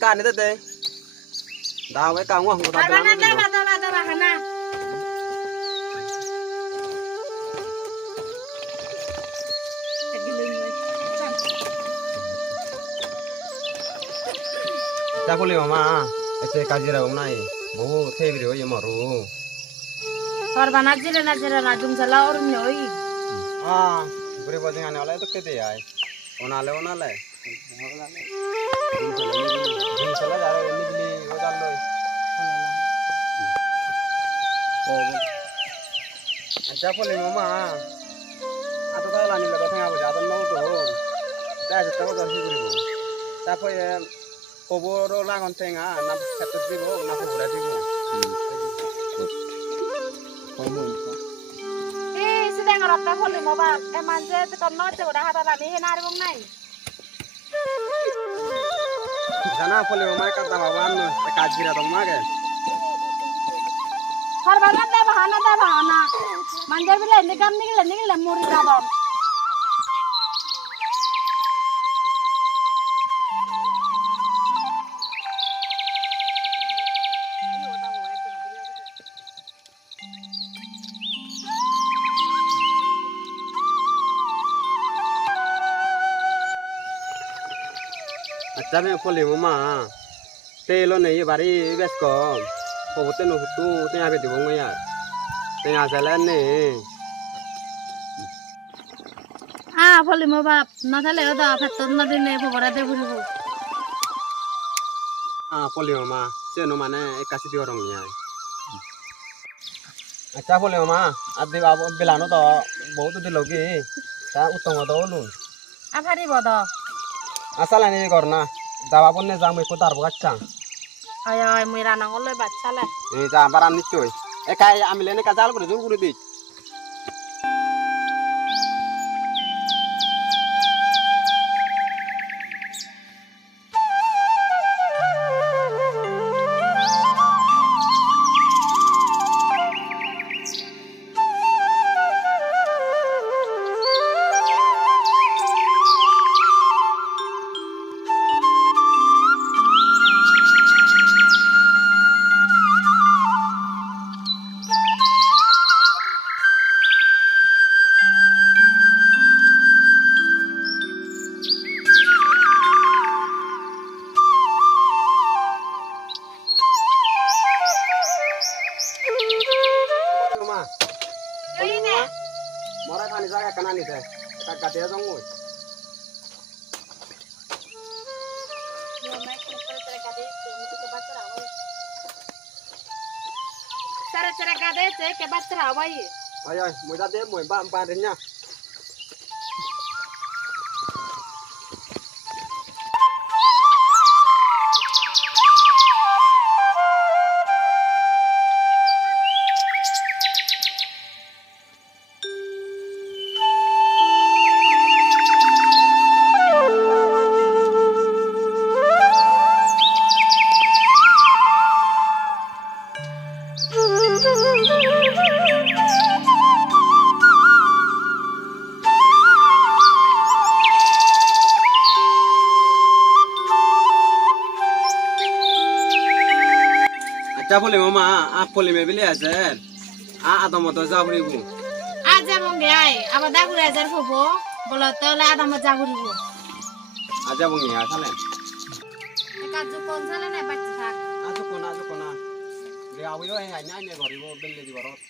cái can này thế đào cái cao quá không có đào Bana da bahana. ta boleh mama ese kaji ra umnai bohu thei biro ye maru Bana jira na jum jala or nyoi. bure bojeng ane ole to kete ai onale jum chala jaro ni bili odal loi acha boleh mama ato ta lani la ta ngabo jadon no to ta je tawo don hiburibo ta poi koboro langon tenga na khatut dibo na kubura dibo Sedang ngarap tak boleh mau bak. Manje tekan not coba dah hata lami henar bung nai. sana boleh mama kata bawan kaji ra dong mage Bana da bahana. Manje bila ni gam ni lemuri radon. acha me boleh mama te lo nei bari bes ko pobote no hutu te abe dibo ngoya te asalan ne Boleh mau bak. Nada leo dah faton nada ni pobora de buribu. boleh mama se no mane ekasi di orang ya acha boleh mama adi babo belano to bahut dilogi ta utong to lun Hari bodoh. asalan ni korna dawa ponne jam ko tar bagacha Ayo mira nangol baca lah. ja baran nichoy ekai amilene kajal করে জোর করে দিই mora khani jaga kanani te ta kate jongoi Cara kade cek ke baca awai. ay ay moi da de moi ba ba den nya acha boleh mama boleh me bile aser adam to jaburibu Aja mau gay, apa dah guru ajar fubo, bola tola ada macam guru. aja bungi asalen Kaju konsalan ya baca tak. ajo kona le awiro he nya ne goribo belle di barot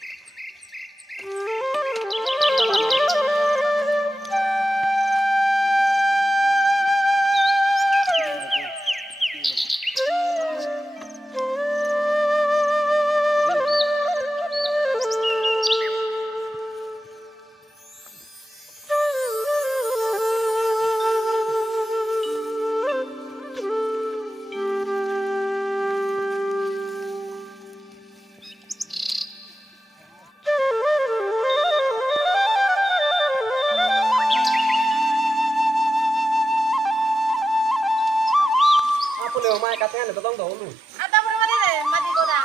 boleh mama katanya ne tong do lu Ada berapa deh mati koda.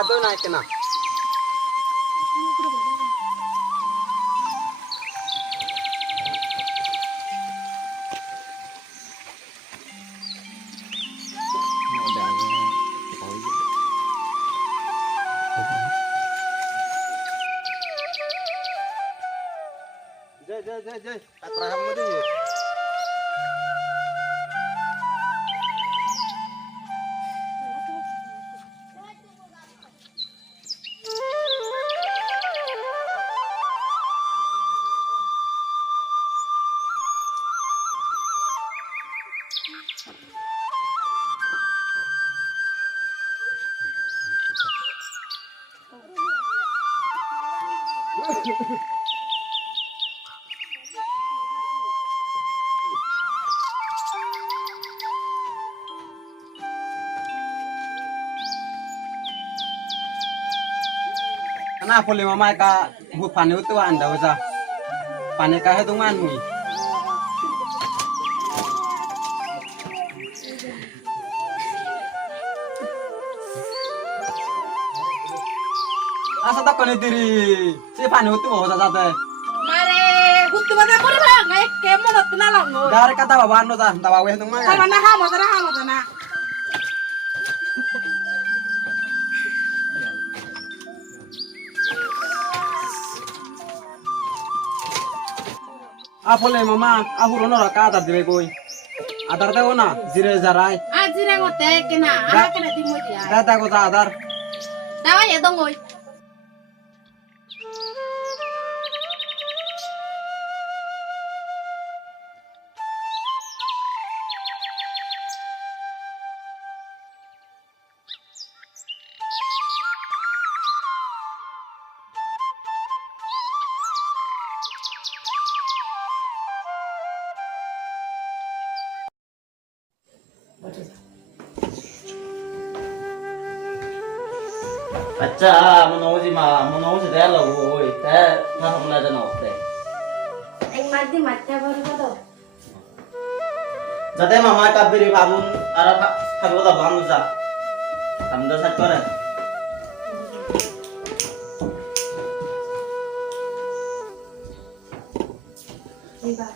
ado naik kena Jai. Apa kamu tadi? Kenapa boleh mama ka bu panen itu anda usah panen kah itu manu? Asa tak kau diri si panen itu mau usah sate. Mare, hutu mana boleh bang? Kayak kemo nak kenal lo. Dari kata bawa anu dah, tawa weh itu mah. Sama nah hama sana. Boleh mama, aku rono raka adar dibe koi. Adar teh na, jire jarai. Ajire ngote kena, kena timu dia. Data ko ta adar. Tawa ya dong oi. अच्छा मनोज दे लगो ओए ते ना हमला जना होते Ang mati baru kado. जते मामा का बिरी बामुन आरा खाबो दा बानु जा हमदा साथ करे Iba.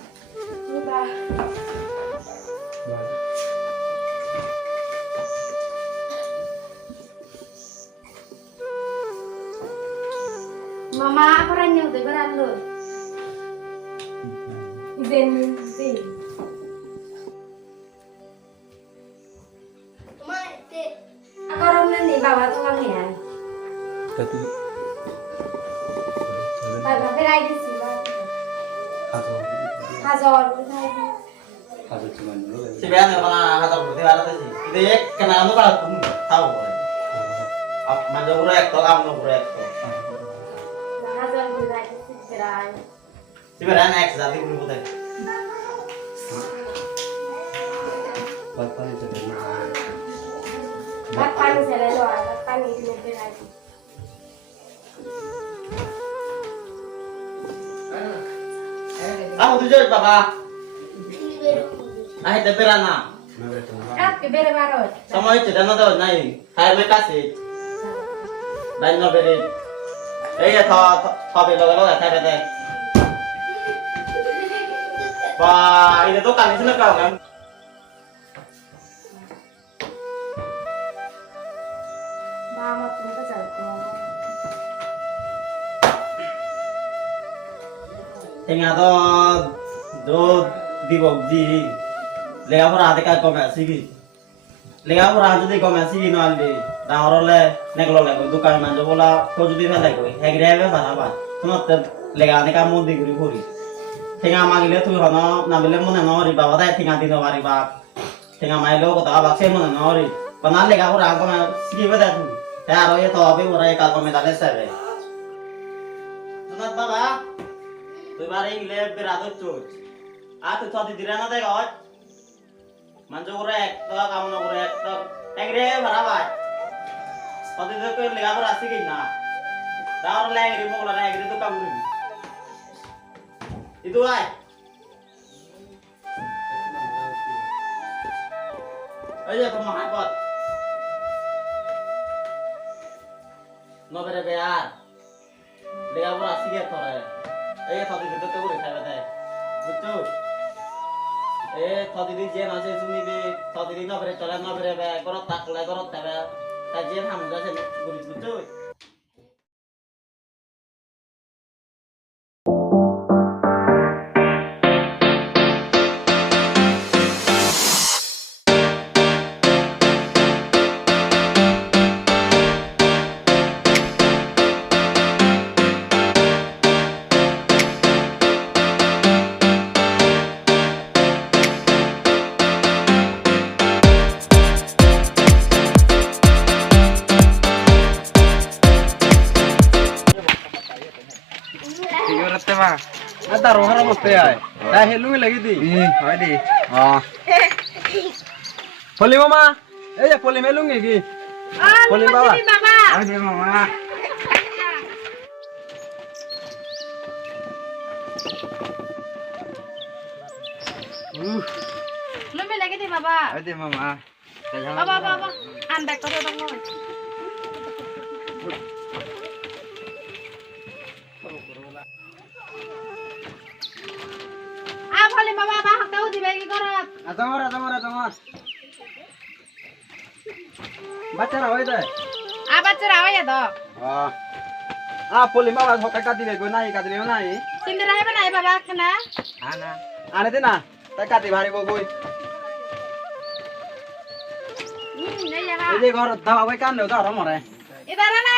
Mama, apa ranya udah beran lo? Izen. Mama, aku orang nih bawa tukang ya. Tapi Bapak berai di sini. Hazor, Hazor cuma dulu. si bean ne mana hata budi wala te si ide ek kana no bala tum tau boy ap manja ura ek to am no ura ek to Hazor berai di sini berai. si bean ek jati bulu bote Bapak itu benar. Bapak ni saya lalu, bapak ni dia berai. aku tujuh papa ah te berana Ke bere barot. sama itu dan ada nai hai me kasih dan no beri ya tho be lo ta be te wah ini tuh kan ini kau kan Mama tu tu jatuh. Tengah do dibog di lega pura ade ka kome sigi lega pura jodi kome sigi no aldi daorole neglo lego dukan manjo bola ko jodi phela ko hegre be bana ba tuno te lega ade ka mundi guri guri tengah magile tu hono nabile mone no ri baba dai tengah dino bari ba tengah mailo ko ta ba se mone no ri pana lega pura kome sigi be da tu ya ro ye to be pura ka kome dale sebe sunat baba tu bari ile berado chut tu thodi dirana dai gawat manjo urek to kamu no urek to egre barabat thodi de ko lega por asi gina daur le egre mo la egre to kaburi itu ai ayo pemahat bot no bere bear lega por asi ge tore ayo thodi de to kaburi khai bata butu thodi di je na se suni be thodi di no bere chole no bere be korot takle korot tabe ta je ham ga se guri butu করতে মা ada rohara mesti ay dah helu lagi di hoy di oh poli mama ya poli melung lagi poli baba hoy di mama Lumi lagi di baba. hoy di mama Baba. Anda kau dong. Pholi mà ba học đâu thì về cái con rồi. Atongor. Bacara hoy deh. Baca rawa ya toh. Poli mama hokai kati bego nai Sindira apa nai baba kena? ane tina tai kati bhari bogoi Ini ya ba. এই ঘর দাবা ভাই কান দাও দাও মরে Ibarat na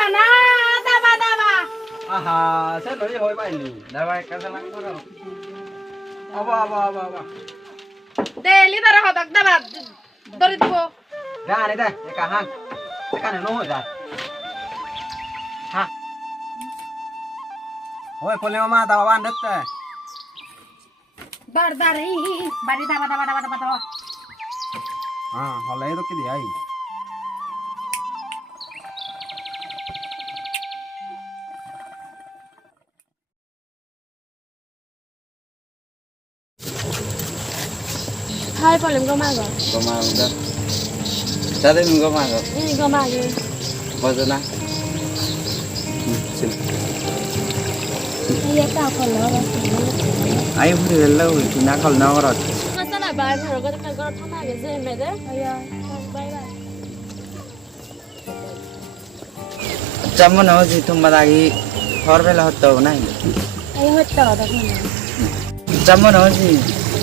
bana daba. আহা সে লই হই পাইনি দাবা কাছে লাগ করো আবা Deli darah hotak daba. Dori tuh. দা নে দে একা হাং এখানে নো হই যা হ্যাঁ ওই পলি মামা দাবা বান দতে Dar bari daba. হ্যাঁ হলে তো কি দিয়াই Hai Pholi gomago. Gomaga. Tadi gomaga. Ini gomago. Bajana. Iya tak Pholi. Ai phuri hello tu na kal na orat. Masa na ba tharo ko ka gor thama ge je me de. Aya. Bye. Jamon hoji tummadagi horbela hotto nai. Ay hotta da kana. Jamon hoji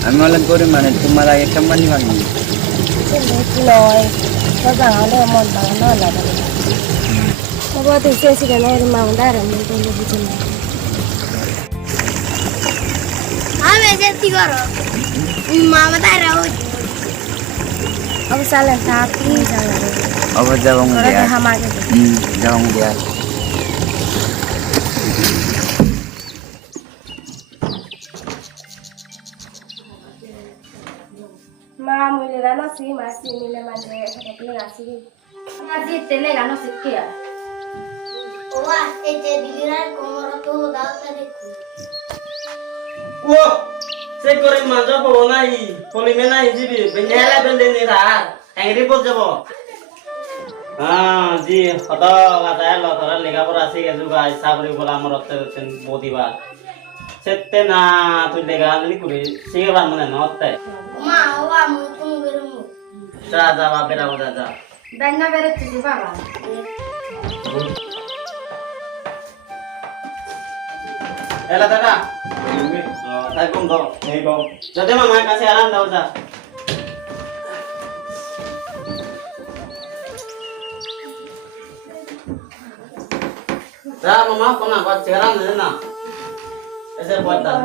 আমি online করি মানে তোমার আগে company বানি Loi. Có rằng nó là món bằng nó là được. Nó có thể sẽ cái này mà mình đã làm mình tôi đi chơi. Mẹ sẽ đi vào rồi. Mama đã rồi. Ông sao lại tháp đi sao lại? অবর যাবং Rồi দিয়া thì ham ăn. যাবং দিয়া Ma mule la no si ma si mile mande le la si. Ma si tele la no si kia. Owa, ete biliran komoro to data dekhu. ও সে করে মাজা পাবো নাই পলিমে নাই GB বেঞ্জালা বেন্দে নি রা angry বল যাব জি হতা গাদায় লতরা লেখাপড়া আছে গেছু গাই সাবরি বলা আমার অত্যাচার মোদিবা সেতে না তুই লেখা নি করে সিগবার মনে না অত্যাচার Ma, owa mutung berumu. যা বেরা বোঝা যা Dan na bere tu ba ba. এলা দাদা তাই কম দাও এই দাও যাতে মামার কাছে আরাম দাও যা যা মামা কোনা বাদ চেরাম দে না এসে বাদ দাও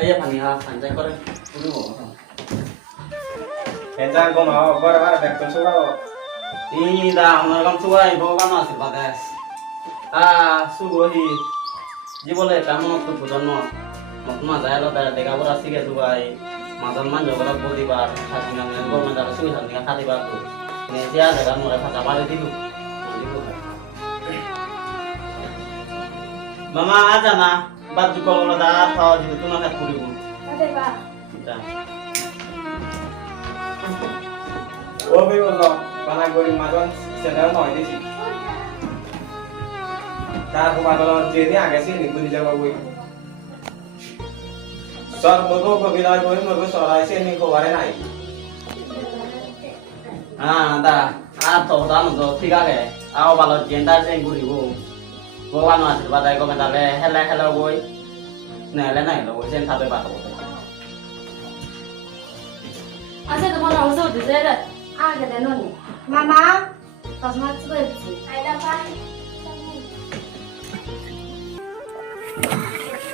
এই পানি হা সঞ্চয় করে পুরো হেজাং গমা বড় দেখতো সুবা ini dah mengalami suai bawa masih padas sugohi ji boleh kamu waktu bukan mau mama saya lo dari tiga belas sih ya suai makan manjo kalau bodi bar kasih namanya gua mendapat suai sampai hati baku ini dia ada kan mulai kata balik dulu mama aja nah baju kalau dah tahu jadi tuh nak kuribu Ade ba. ওবে বললো বানা গরি মাজন সেটা নয় দিছি তার বাগল জেনে আগে সে নিগুলি যাবা বই সর মগো কবিরাজ বই মগো সরাই সে নি খবরে নাই dah atau dah untuk tiga ke awal kalau jenda sih kuribu gua masih badai komentar le hello boy nah lo boy sen sampai batu Asa tu mana usul tu saya. Aga de no ni. Mama, tas mat sebenci. Ada apa?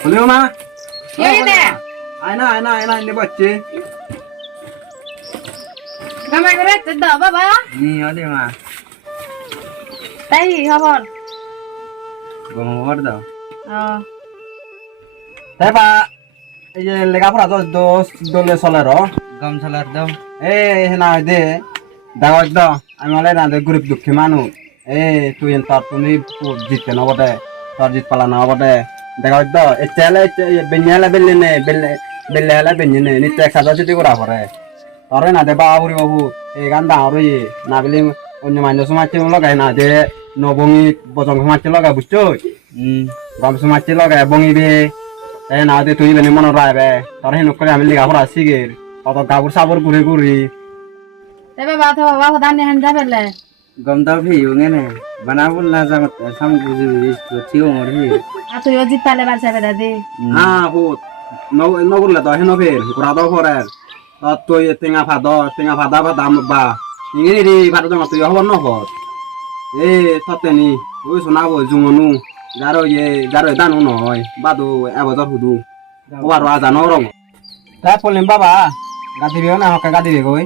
বলি মা Ya ide. আয়না নে বাচ্চে Gamai berat tu dah baba. নি ওলে মা তাই খবর গমর দাও ও তাই বা এই যে লেখাপড়া তো দোষ দলে চলে র গম চলার দাও না দে দাওয়াত দাও আমি হলে না দে গরিব দুঃখী মানুষ তুই তোর তুমি জিততে নবটে তোর জিত পালা না হবটে দেখা দাও এলে বেঞ্জালে বেললে নে বেললে হলে বেঞ্জি নে নিতে একসাথে যদি করা পরে তরে না দে বাবুরি বাবু এই গান দাঁড়ি না বলি অন্য মানুষ সমাজে লগাই না দে নবঙ্গি বজং সমাজে লগাই বুঝছো গম সমাজে লগাই বঙ্গিবে না দে তুই বেনি মনে রাখবে তোর হেন করে আমি লেখাপড়া শিখের অত কাপড় সাপড় ঘুরে ঘুরি তবে বাবা বাবা দান হেন যাবেলে গম দাও ভি ওঙে নে বানাবুল না জামত সাম বুঝি তো চিও মরি আর তুই জিত পালে বার যাবে দাদি বহুত নগরলে তো হেন ফের ঘোরা দাও ফরে তুই টেঙা ফাদা বা ইংরি রে ফাদা জমা তুই হবার নহর ততেনি ওই শোনাবো জুমনু যারো দানু নয় বাদু এবছর হুদু ওবার জানো রং তাই পলিম বাবা গাদি বিও না হকা গাদি বেগই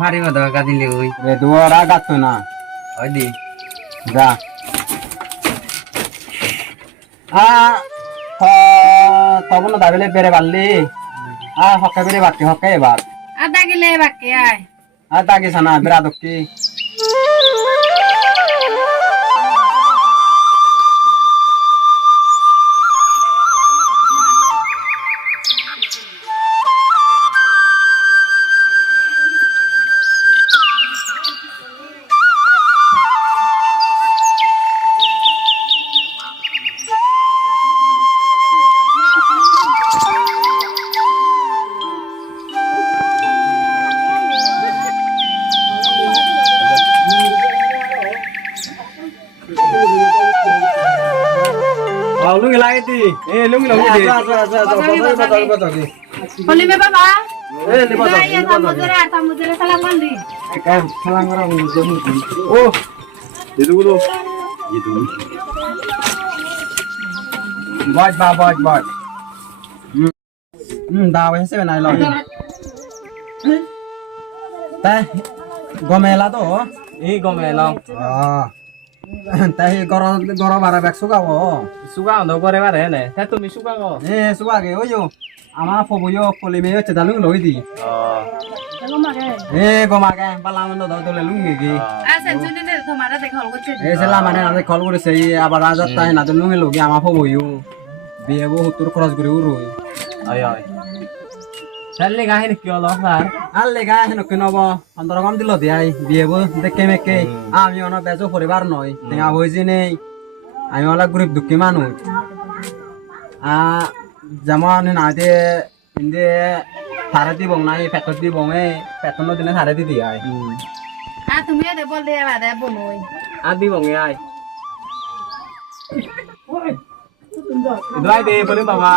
ভারি মতো কাদিলে ওই রে দুয়ারা গাত না ওই দি যা তব না দাবিলে বেড়ে বাড়লি হকা বেড়ে বাকি হকা এবার আর দাগিলে বাকি আয় আর দাগিস না বেড়া দক্ষি লুঙ্গি লাগাইতি লুঙ্গি লুঙ্গি বলি মে বাবা ও এই তামুজরে সালাম বন্ধি এগুলো বজ দাও হেসে নাই লয় তাই গমেলা তো এই গমেলা তাই গর বারা ব্যাগ শুকাবো সুগাও নো করে বারে নে তা তুমি সুগাও শুকাগে ওই আমার ফবইও পলিমে হচ্ছে দালু লই দি গমাগে বালামন্দ দাও তোলে লুঙ্গি কি আচ্ছা জুনি নে তোমারা দেখাল করছে সেলা মানে আমাদের কল করেছে আবার রাজার তাই না লুঙ্গি লগি আমার ফবইও বিয়ে বহু তোর খরচ করে উড়ই আয় আয় তাহলে গাহিন কি হলো স্যার আর লেগা হেন কিনব 15 কম দিল দিয়াই বিয়েব দেখে মেকে আমি অন বেজো পরিবার নয় টেঙা হইছি নেই আমি ওলা গরিব দুঃখী মানুষ যেমন না দে ইন্দে সারে দিব নাই পেটত দিব পেটন দিনে সারে দি দিয়াই আর তুমি দে বল দে বাদে বনই আর দিব গে আয় দোয়াই দে বলে বাবা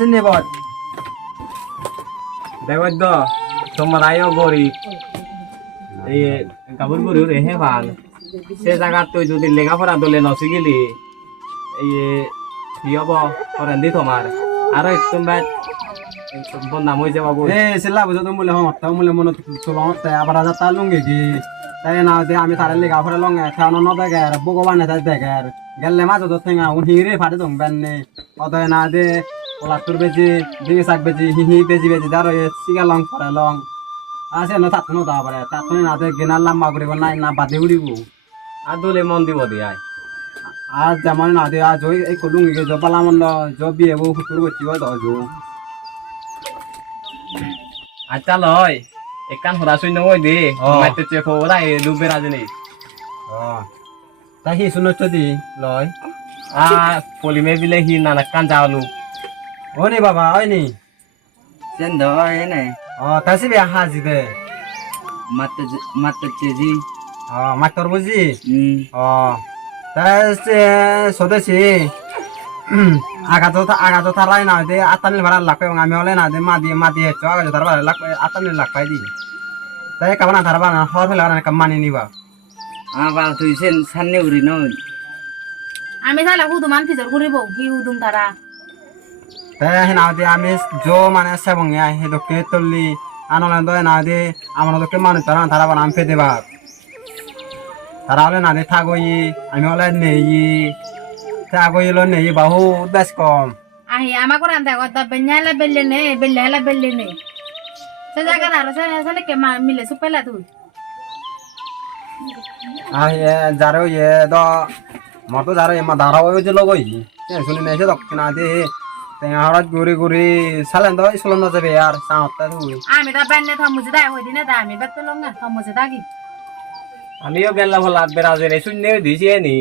সিনে বল দেখো তো তোমার আয়ো গরিব এই কাপড় গরি রে হে ভাল সে জায়গা তুই যদি লেখাপড়া দলে নসি গেলি এই কি হব করেন দি তোমার আর তোমরা বন্ধা মই যাবা বল সিলা বুঝো তো মূল্য হমতা মূল্য মন চলো তাই আবার রাজা তা লুঙ্গি কি তাই না দে আমি তারে লেখাপড়া লঙ্গে খানো ন দেখে আর ভগবানে তাই দেখে আর গেলে মাঝে তো থেঙা হিরে ফাটে দং বেননে অতয় না দে লাতুর বেজি দিকে শাক বেজি হিহি বেজি দাঁড়ো চিকা লং পরে লং আছে না তাত নো দাবারে তাত না দে গেনার লাম্বা করিব নাই না বাদে উড়িব আর দলে মন দিব দি আয় আর যেমন না দে আজ ওই এই কলুঙ্গি গে জবালা মন্দ জব বিয়ে বউ ফুটুর গচ্ছি ও দজু আচ্ছা লয় একান হরা শুই নই দে মাইতে চেক হরাই লুবে রাজনি তাই হি শুনছ দি লয় আ পলিমে বিলে হি নানা কান যাওলু ও নি বাবা ওই নি সেন দয় নে তাই সে বিয়া হাজি দে মাতে চেজি মাতর বুঝি তাই সে সদেশি আগাতো তারাই না দে 48 ভাড়া লাখ আমি হলে না দে মা দিয়ে চ আগাতো তার ভাড়া লাখ 48 লাখ পাই দি তাই কাবনা তার ভাড়া হর ফেলা না কামানি নিবা আবা তুই সেন সাননে উরি নই আমি তাহলে হুদুমান ফিজর করিব কি হুদুম তারা তাই না দে আমি জো মানে সেবং আই হে দকে তল্লি আনলে দয় না দে আমার দকে মানুষ তারা বানাম ফে দেবা তারা হলে নাদে থাকই আমি হলে নেই থাকই হলো নেই বহু বেশ কম Ahi ama ko nanda ko ta benya la belle ne. Sa jaga na sa ke ma mile su pela tu. আহ যারো মতো যারো মা দাঁড়াও যে লগই শুনি নেছে দক্ষিণা দে তেঙা হঠাৎ ঘুরি ঘুরি সালেন তো স্কুল না যাবে আর সাঁতটা তুই Ami ta benne thamu ji dai hoi dine ta ami bet long na thamu ji ta ki. আমিও গেলাম হল বেড়াজের শূন্য দিয়েছি নি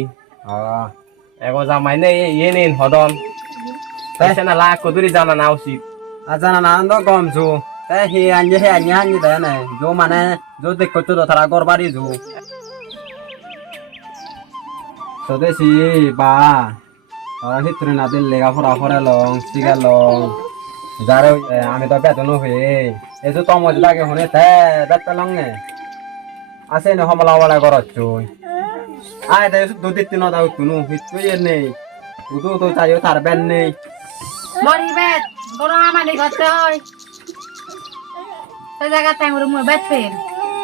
এগো জামাই নেই ইয়ে নিন হদন তাই না লাখ কদুরি জানা না উচিত আজানা না তো কম ছু তাই হে আনি তাই না জো মানে জো দেখো তো তারা গরবারি জো স্বদেশি বা হিত্রে না দিল লেগা ফরা ফরা লং সিগা লং যারো আমি তো বেতন হয়ে এই যে তমজ লাগে হনে তে বেতন লং নে আছে না হমলা ওয়ালা করছ চুই আয় তাই দুধ তিন দাও তুনু হিত্রে নেই উদু তো চাইও তার বেন নেই Mori bet kono ama ni got toy. Sa jaga tang ru mo bet pen.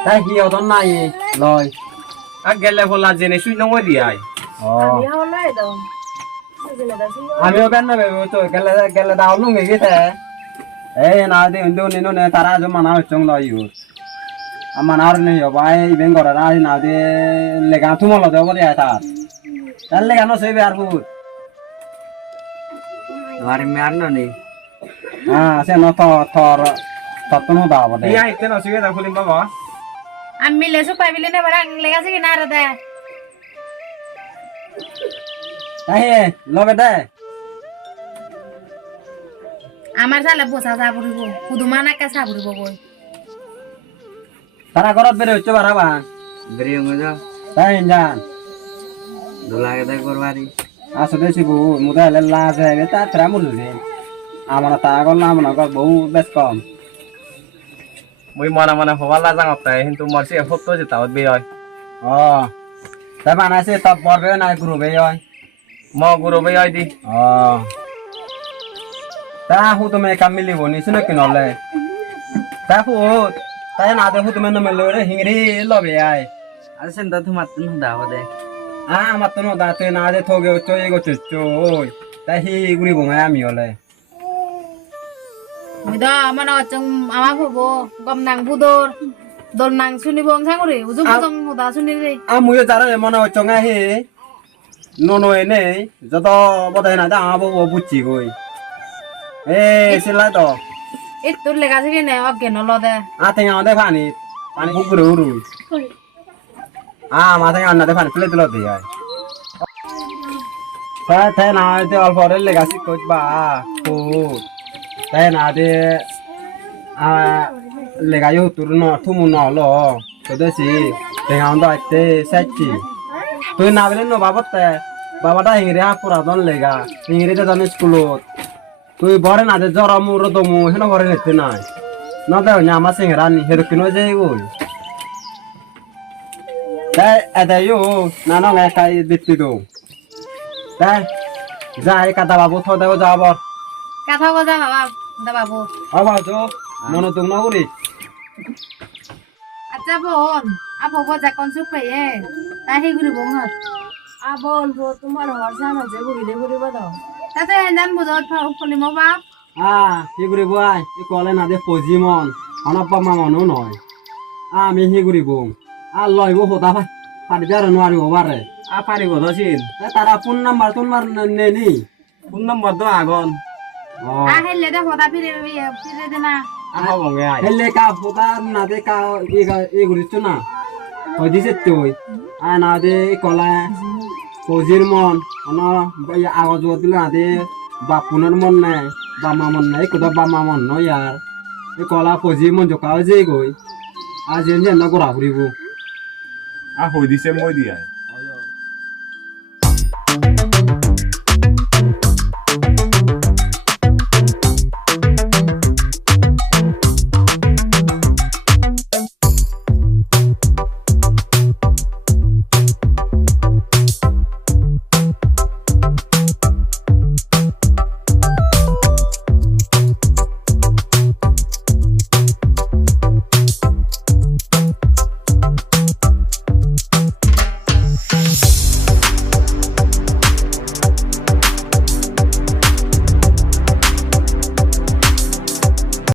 তাই কি অদন নাই লয় আর গেলে হল জেনে শূন্য দিয়াই ও আমি হলো এদম বুঝলে দাসি আমিও কেন নেবে তো গেলে গেলে দাও লুঙ্গে গেছে এই না দে ইন্দু নিনো নে তারা যে মানা হচ্ছং লয় ইউ আমানার নেই ভাই ইবেন করে না দে লেগা তুমল দেব বলে তার তার লেগা ন সেবে আর পুত আর মেয়ার না নি হ্যাঁ সে ন তো থর ততনো দাও বলে ইয়া ইতে না সুগে দা খুলিম বাবা Am mile su pai bile ne barang lega si na ra da. তাই লবে দে Amar sala bosa sa buribo. Kudu mana ka sa buribo boy. তারা ঘরত বেরে হচ্ছে বারাবা বেরিয়ে মজা তাই জান দোলাগে দেখ করবারি আসলে শিবু মুদা হলে লাজ হবে তা তেরা মুরুছে আমার তারা গল না মনে কর বহু বেশ কম মই মনে হওয়ালা জাঙতাই কিন্তু মরছি হতো যে তাও বে হয় ও তাই বানাইছে তব পড়বে না গ্রুপে হয় ম গুরু বে হয় দি ও তা হু তুমি কাম মিলিব নি শুনে কি নলে তা হু তাই না দে হু তুমি ন মিললে রে হিংরি লবে আই আর সেন্টা তোমার তুমি দাও দে আমার তো না তে না দে থগে চই গো চই তাই হি গুরি বঙা আমি হলে Mida mana chang ama phobo gom nang budor dol nang suni bong sang re uju bong hoda suni re. আমিও যারা মনে হচ্ছে হে ননো এনে যত বদাই না দা আবো বুঝছি কই এ সিলাই তো Itu lega si ne oke no lo de. আতে আমাদের পানি পানি পুকুরে উড়ু মাথায় আন্নাতে পানি ফেলে দিল দিয়ে তাই না দে অল্প রে লেগাছি কইবা ও তাই না দে লেগাই তুর ন থুমু নল তোদেছি তেহান তো আইতে সাইছি তুই না বলে ন বাবতে বাবাটা হিংরে পুরাতন লেগা হিংরেতে জানি স্কুলত তুই বরে না দে জ্বর মুর দমু হেন বরে নিতে নাই না দেও নি আমার সিংরা নি হের কিনো যাই ওই তাই এদাইও না না একাই দিতে দো তাই যাই কাটা বাবু থ দেও যাব Katho ko ja baba da babu. আবার তো মনে তো না করি Acha bon apo ko ja kon su pe e. Ta hi guri bong hat. আ বলবো তোমার হর জানো যে ঘুরিলে ঘুরিব দাও Ta te hendan bujot pha upoli mo bab. হি ঘুরি বই ই কলে না দে পজিমন অনপা মামনও নয় আমি হি ঘুরি বং আর লইব হতা ভাই পারিবে আর নোৱাৰিব বারে আ পারি বদছিন তারা ফোন নাম্বার তোমার নেনি ফোন নম্বর তো আগন A helle de hoda pire de na. আ হবঙ্গে আই হেলে কা হতা না দে কা ই ঘুরিছ না হই দিছে তুই আ না দে কলা পজির মন অন আগজ দিল না দে বাপুনের মন নাই বামা মন নাই কোদা বামা মন ন ইয়ার এই কলা পজি মন জকাও যে গই আজ যেন না করা ফুরিব আ হই দিছে মই দিয়াই